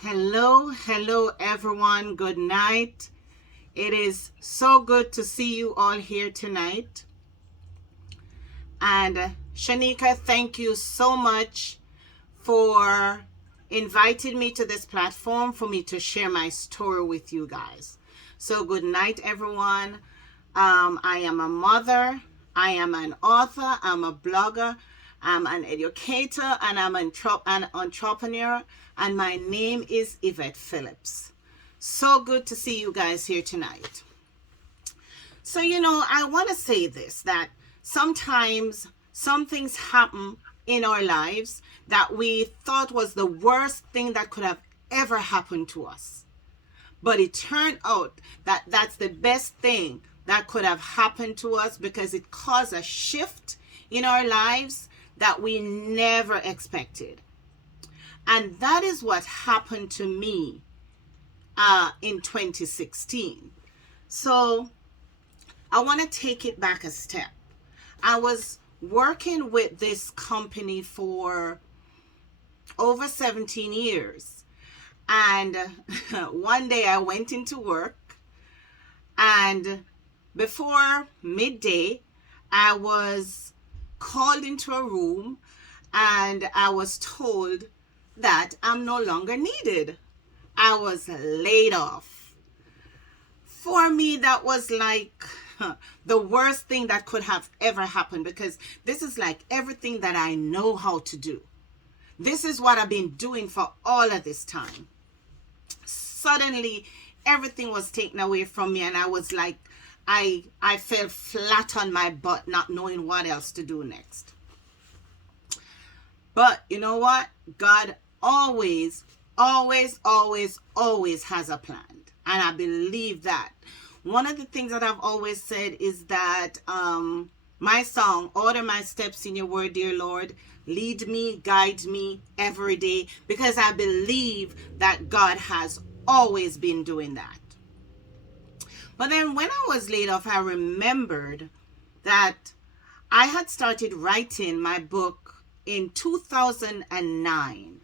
Hello everyone. Good night. It is so good to see you all here tonight. And Shanika, thank you so much for inviting me to this platform for me to share my story with you guys. So good night everyone. I am a mother, I am an author, I'm a blogger, I'm an educator, and I'm an entrepreneur, and my name is Yvette Phillips. So good to see you guys here tonight. So, I want to say this, that sometimes some things happen in our lives that we thought was the worst thing that could have ever happened to us. But it turned out that that's the best thing that could have happened to us because it caused a shift in our lives that we never expected. And that is what happened to me in 2016. So I want to take it back a step. I was working with this company for over 17 years. And one day I went into work, and before midday, I was called into a room and I was told that I'm no longer needed. I was laid off. For me, that was like the worst thing that could have ever happened, because this is like everything that I know how to do. This is what I've been doing for all of this time. Suddenly, everything was taken away from me, and I was like, I fell flat on my butt, not knowing what else to do next. But you know what? God always has a plan. And I believe that. One of the things that I've always said is that my song, Order My Steps in Your Word, Dear Lord, lead me, guide me every day, because I believe that God has always been doing that. But then when I was laid off, I remembered that I had started writing my book in 2009.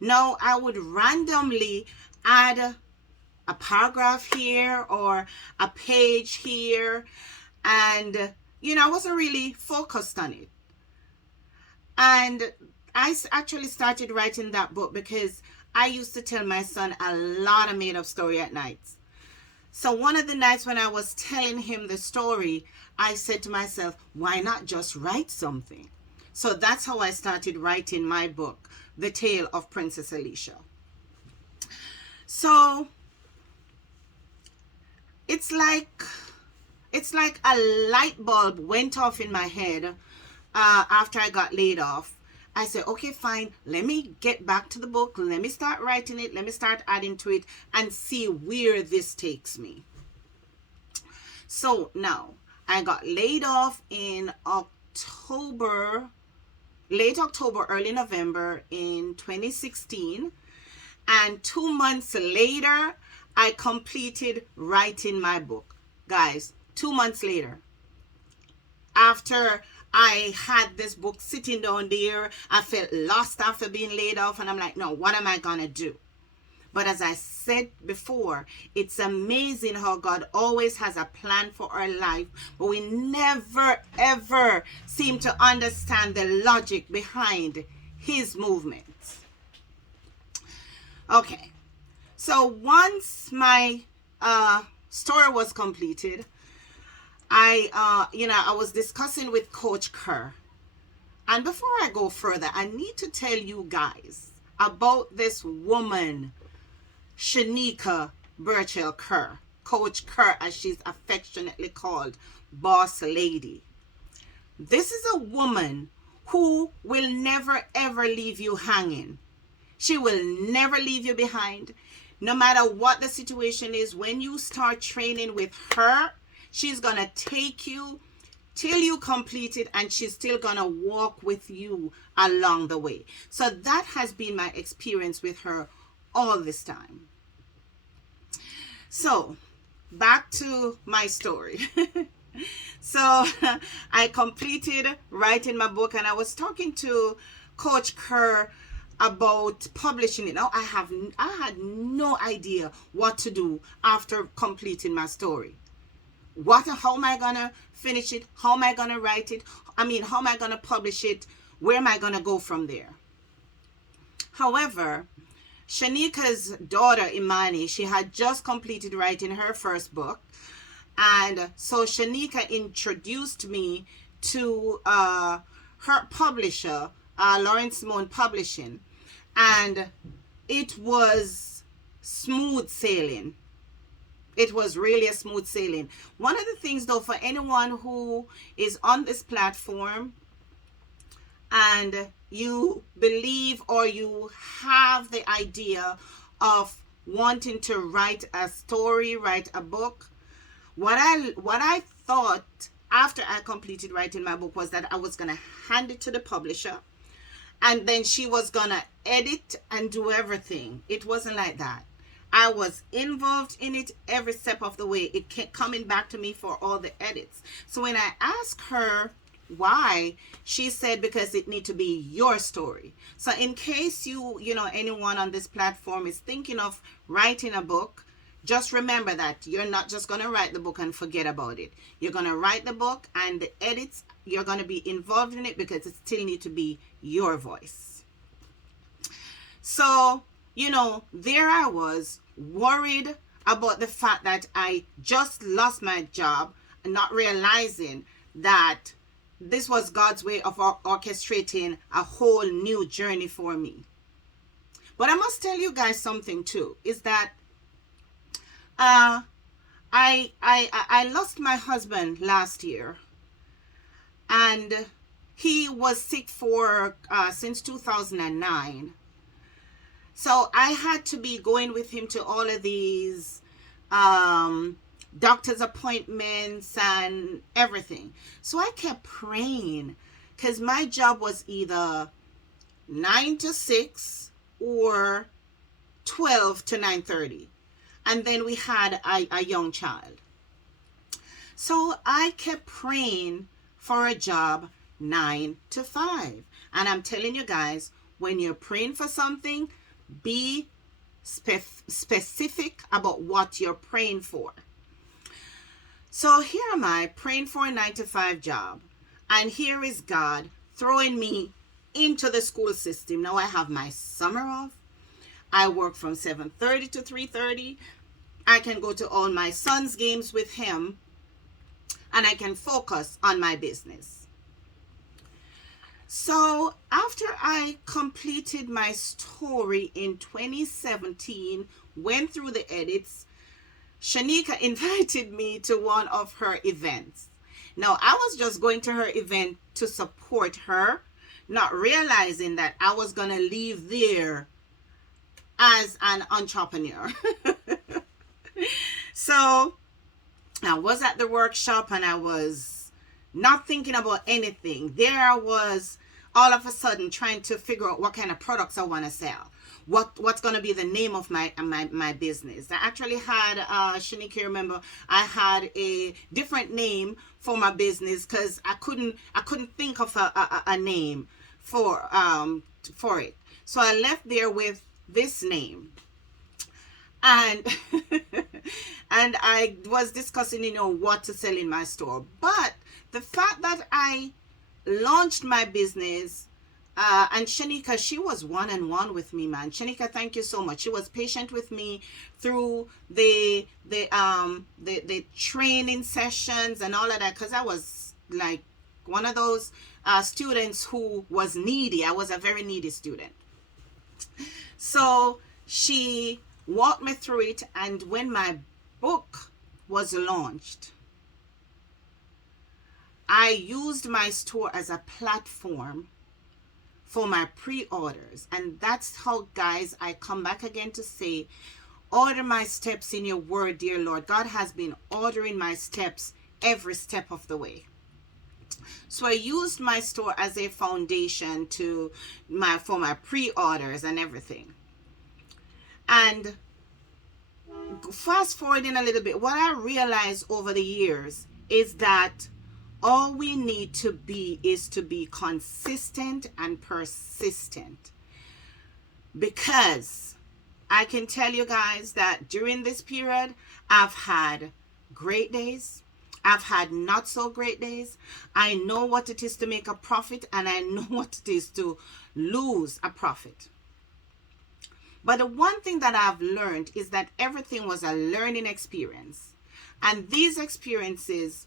Now, I would randomly add a paragraph here or a page here, and, I wasn't really focused on it. And I actually started writing that book because I used to tell my son a lot of made-up story at nights. So one of the nights when I was telling him the story, I said to myself, why not just write something? So that's how I started writing my book, The Tale of Princess Alicia. So it's like a light bulb went off in my head after I got laid off. I said, okay, fine, let me get back to the book. Let me start writing it. Let me start adding to it and see where this takes me. So now I got laid off in late October, early November in 2016. And 2 months later, I completed writing my book. Guys, 2 months later, after I had this book sitting down there, I felt lost after being laid off, and I'm like, no, what am I gonna do? But as I said before, it's amazing how God always has a plan for our life, but we never ever seem to understand the logic behind his movements. Okay, so once my story was completed, I was discussing with Coach Kerr. And before I go further, I need to tell you guys about this woman, Shanika Burchell Kerr, Coach Kerr, as she's affectionately called, Boss Lady. This is a woman who will never ever leave you hanging. She will never leave you behind. No matter what the situation is, when you start training with her, she's going to take you till you complete it, and she's still going to walk with you along the way. So that has been my experience with her all this time. So back to my story. So I completed writing my book, and I was talking to Coach Kerr about publishing it. Now I had no idea what to do after completing my story. How am I gonna finish it? How am I gonna write it? How am I gonna publish it? Where am I gonna go from there? However, Shanika's daughter Imani, she had just completed writing her first book, and so Shanika introduced me to her publisher, Lawrence Simone Publishing, and it was smooth sailing. It was really a smooth sailing. One of the things, though, for anyone who is on this platform and you believe or you have the idea of wanting to write a story, write a book, what I thought after I completed writing my book was that I was going to hand it to the publisher and then she was going to edit and do everything. It wasn't like that. I was involved in it every step of the way. It kept coming back to me for all the edits. So when I asked her why, she said because it need to be your story. So in case anyone on this platform is thinking of writing a book, just remember that you're not just going to write the book and forget about it. You're going to write the book, and the edits, you're going to be involved in it because it still need to be your voice. So there I was, worried about the fact that I just lost my job and not realizing that this was God's way of orchestrating a whole new journey for me. But I must tell you guys something too, is that I lost my husband last year, and he was sick for since 2009. So I had to be going with him to all of these doctor's appointments and everything. So I kept praying because my job was either 9 to 6 or 12 to 9:30. And then we had a young child. So I kept praying for a job 9 to 5. And I'm telling you guys, when you're praying for something, be specific about what you're praying for. So here am I praying for a 9 to 5 job, and here is God throwing me into the school system. Now I have my summer off. I work from 7:30 to 3:30. I can go to all my son's games with him, and I can focus on my business. So after I completed my story in 2017, went through the edits, Shanika invited me to one of her events. Now, I was just going to her event to support her, not realizing that I was going to leave there as an entrepreneur. So I was at the workshop and I was not thinking about anything. There I was all of a sudden trying to figure out what kind of products I want to sell. What's going to be the name of my business. I actually had, Shanika, remember, I had a different name for my business because I couldn't think of a name for it. So I left there with this name. And and I was discussing, what to sell in my store. But the fact that I launched my business, and Shanika, she was one-on-one with me, man. Shanika, thank you so much. She was patient with me through the training sessions and all of that, because I was like one of those students who was needy. I was a very needy student. So she walked me through it, and when my book was launched, I used my store as a platform for my pre-orders. And that's how, guys, I come back again to say, order my steps in your word, dear Lord. God has been ordering my steps every step of the way. So I used my store as a foundation for my pre-orders and everything. And fast forwarding a little bit, what I realized over the years is that all we need to be is to be consistent and persistent. because I can tell you guys that during this period, I've had great days. I've had not so great days. I know what it is to make a profit, and I know what it is to lose a profit. But the one thing that I've learned is that everything was a learning experience. And these experiences,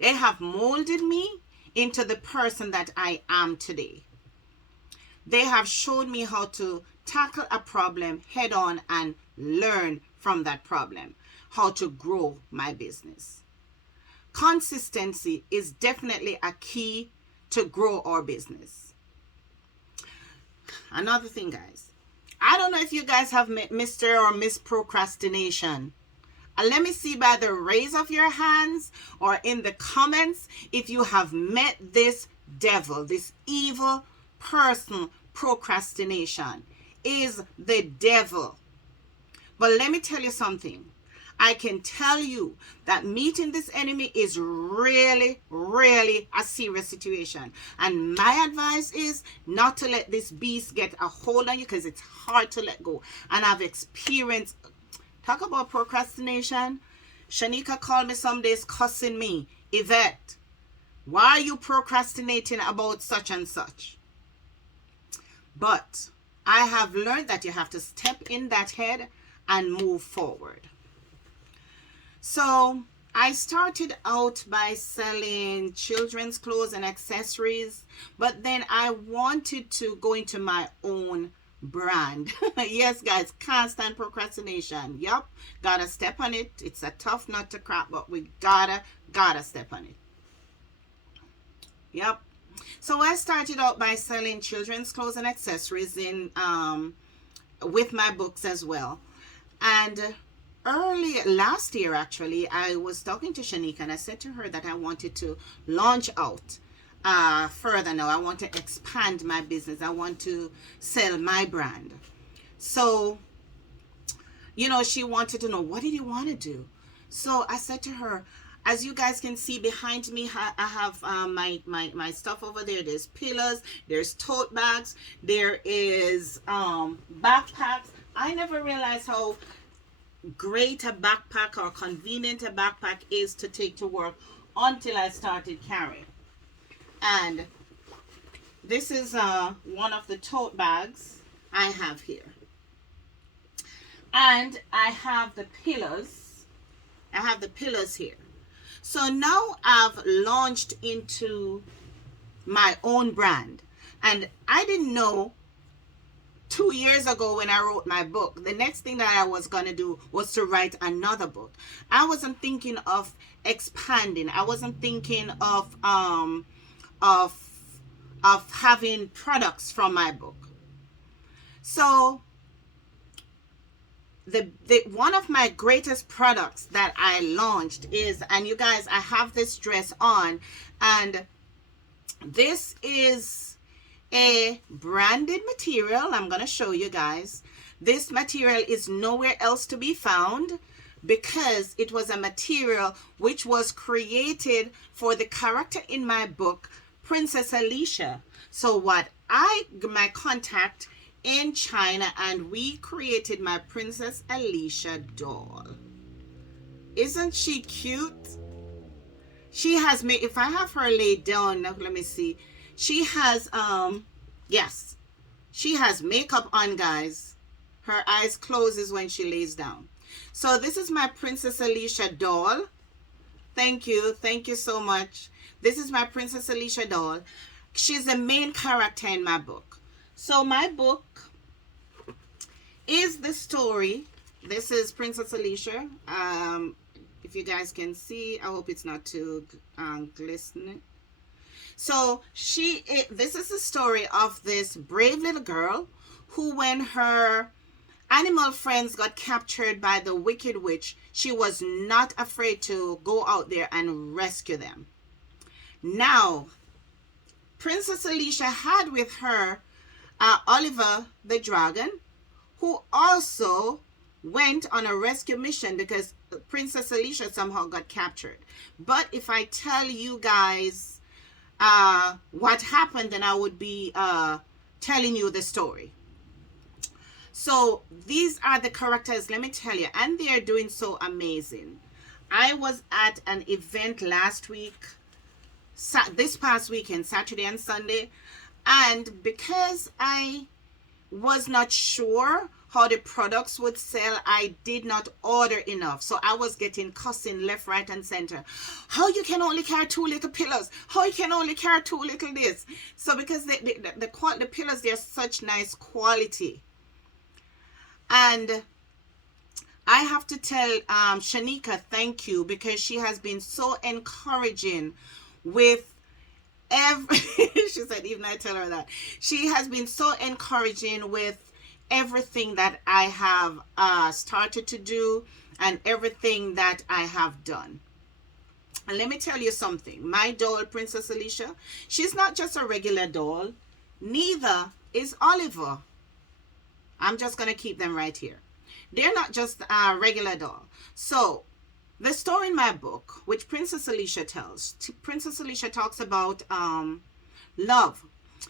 they have molded me into the person that I am today. They have shown me how to tackle a problem head on and learn from that problem, how to grow my business. Consistency is definitely a key to grow our business. Another thing, guys, I don't know if you guys have met Mr. or Miss Procrastination. Let me see by the raise of your hands or in the comments if you have met this devil, this evil person. Procrastination is the devil. But let me tell you something. I can tell you that meeting this enemy is really, really a serious situation. And my advice is not to let this beast get a hold on you, because it's hard to let go. And I've experienced, talk about procrastination. Shanika called me some days cussing me. Yvette, why are you procrastinating about such and such? But I have learned that you have to step in that head and move forward. So I started out by selling children's clothes and accessories, but then I wanted to go into my own brand. Yes, guys, constant procrastination. Yep, gotta step on it. It's a tough nut to crack, but we gotta step on it. Yep. So I started out by selling children's clothes and accessories in with my books as well. And early last year, actually, I was talking to Shanika and I said to her that I wanted to launch out further now. I want to expand my business. I want to sell my brand. So, you know, she wanted to know, what did you want to do? So I said to her, as you guys can see behind me, I have my stuff over there. There's pillows, there's tote bags, there is backpacks. I never realized how great a backpack or convenient a backpack is to take to work until I started carrying. And this is one of the tote bags I have here. And I have the pillows. I have the pillows here. So now I've launched into my own brand. And I didn't know 2 years ago when I wrote my book, the next thing that I was going to do was to write another book. I wasn't thinking of expanding. I wasn't thinking of having products from my book. So the one of my greatest products that I launched is, and you guys, I have this dress on, and this is a branded material. I'm going to show you guys. This material is nowhere else to be found because it was a material which was created for the character in my book, Princess Alicia. So my contact in China, and we created my Princess Alicia doll. Isn't she cute? She has made, if I have her laid down, now let me see. She has, yes, she has makeup on, guys. Her eyes closes when she lays down. So this is my Princess Alicia doll. Thank you so much. This is my Princess Alicia doll. She's the main character in my book. So my book is the story. This is Princess Alicia. If you guys can see, I hope it's not too glistening. So this is the story of this brave little girl who, when her animal friends got captured by the wicked witch, she was not afraid to go out there and rescue them. Now, Princess Alicia had with her Oliver the dragon, who also went on a rescue mission because Princess Alicia somehow got captured. But if I tell you guys what happened, then I would be telling you the story. So these are the characters, let me tell you, and they are doing so amazing. I was at an event last week, this past weekend, Saturday and Sunday, and because I was not sure how the products would sell, I did not order enough. So I was getting cussing left, right, and center. How you can only carry 2 little pillows? How you can only carry 2 little this? So because the pillows, they're such nice quality. And I have to tell Shanika thank you, because she has been so encouraging with every she said, even I tell her that. She has been so encouraging with everything that I have started to do and everything that I have done. And let me tell you something. My doll, Princess Alicia, she's not just a regular doll. Neither is Oliver. I'm just going to keep them right here. They're not just a regular doll. So the story in my book, which Princess Alicia tells, Princess Alicia talks about love.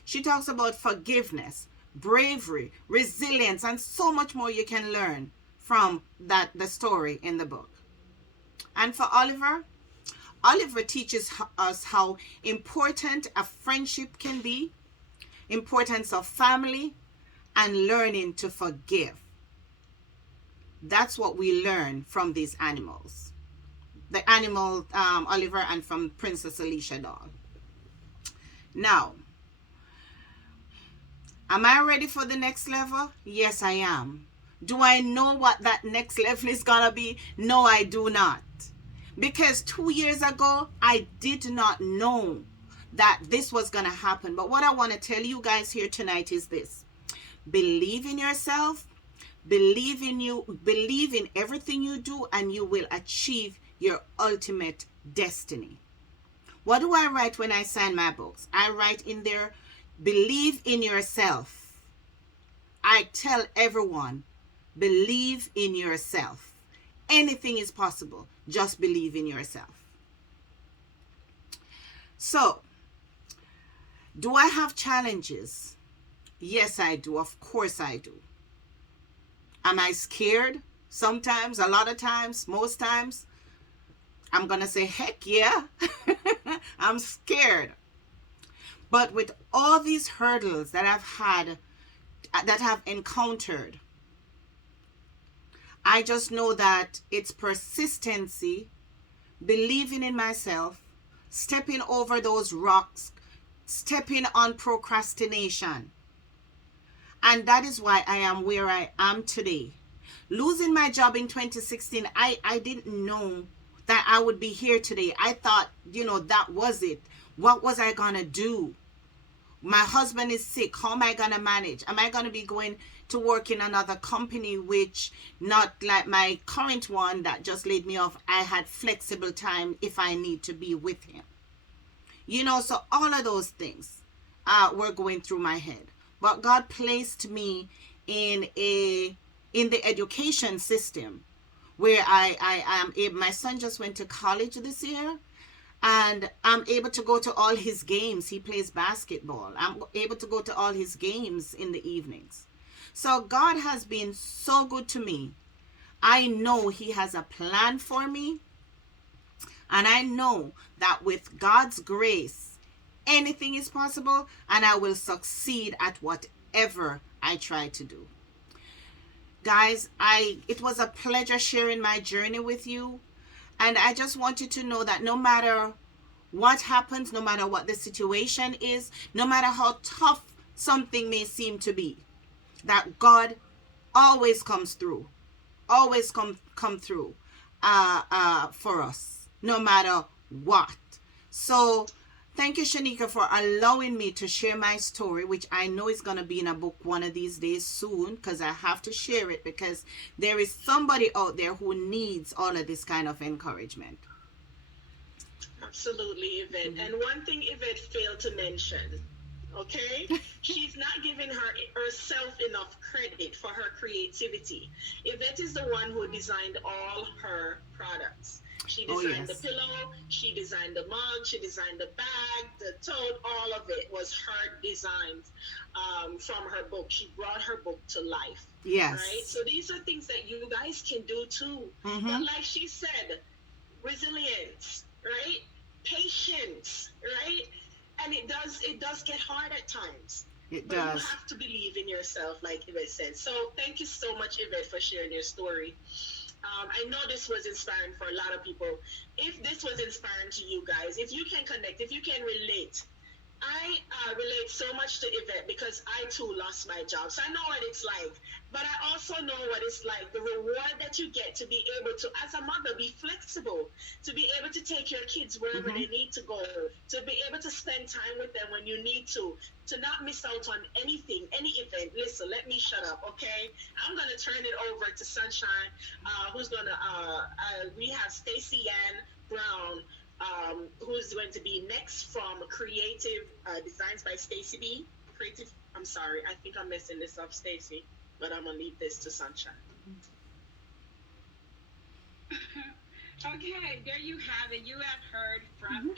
She talks about forgiveness, bravery, resilience, and so much more you can learn from the story in the book. And for Oliver, Oliver teaches us how important a friendship can be, importance of family, and learning to forgive. That's what we learn from these animals. The animal, Oliver, and from Princess Alicia doll. Now, am I ready for the next level? Yes, I am. Do I know what that next level is gonna be? No, I do not. Because 2 years ago, I did not know that this was gonna happen. But what I want to tell you guys here tonight is this. Believe in yourself, believe in you, believe in everything you do, and you will achieve your ultimate destiny. What do I write when I sign my books? I write in there, believe in yourself. I tell everyone, believe in yourself. Anything is possible. Just believe in yourself. So, do I have challenges? Yes, I do. Of course I do. Am I scared? Sometimes, a lot of times, most times. I'm going to say, heck yeah. I'm scared. But with all these hurdles that I've had, that I've encountered, I just know that it's persistency, believing in myself, stepping over those rocks, stepping on procrastination. And that is why I am where I am today. Losing my job in 2016, I didn't know that I would be here today. I thought, that was it. What was I going to do? My husband is sick. How am I going to manage? Am I going to be going to work in another company, which not like my current one that just laid me off? I had flexible time if I need to be with him. So all of those things were going through my head. But God placed me in the education system where I am able. My son just went to college this year, and I'm able to go to all his games. He plays basketball. I'm able to go to all his games in the evenings. So God has been so good to me. I know He has a plan for me, and I know that with God's grace, anything is possible, and I will succeed at whatever I try to do. Guys, it was a pleasure sharing my journey with you. And I just want you to know that no matter what happens, no matter what the situation is, no matter how tough something may seem to be, that God always comes through. Always come through for us, no matter what. So thank you, Shanika, for allowing me to share my story, which I know is going to be in a book one of these days soon, because I have to share it, because there is somebody out there who needs all of this kind of encouragement. Absolutely, Yvette. And one thing Yvette failed to mention, okay? She's not giving herself enough credit for her creativity. Yvette is the one who designed all her products. She designed the pillow, she designed the mug, she designed the bag, the tote, all all of it was her designs from her book. She brought her book to life. Right? Yes. So these are things that you guys can do too. But Mm-hmm. like she said, resilience, right? Patience, right? And it does get hard at times. It But you does. have to believe in yourself, like Yvette said. So thank you so much, Yvette, for sharing your story. I know this was inspiring for a lot of people. If this was inspiring to you guys, if you can connect, if you can relate, I relate so much to Yvette because I too lost my job. So I know what it's like. But I also know what it's like, the reward that you get to be able to, as a mother, be flexible, to be able to take your kids wherever Mm-hmm. they need to go, to be able to spend time with them when you need to not miss out on anything, any event. Listen, let me shut up, okay? I'm going to turn it over to Sunshine, who's going to, we have Stacey Ann Brown, who's going to be next from Creative Designs by Stacey B. Creative, I'm sorry, I think I'm messing this up, Stacey, but I'm gonna leave this to Sunshine. Okay, there you have it. You have heard from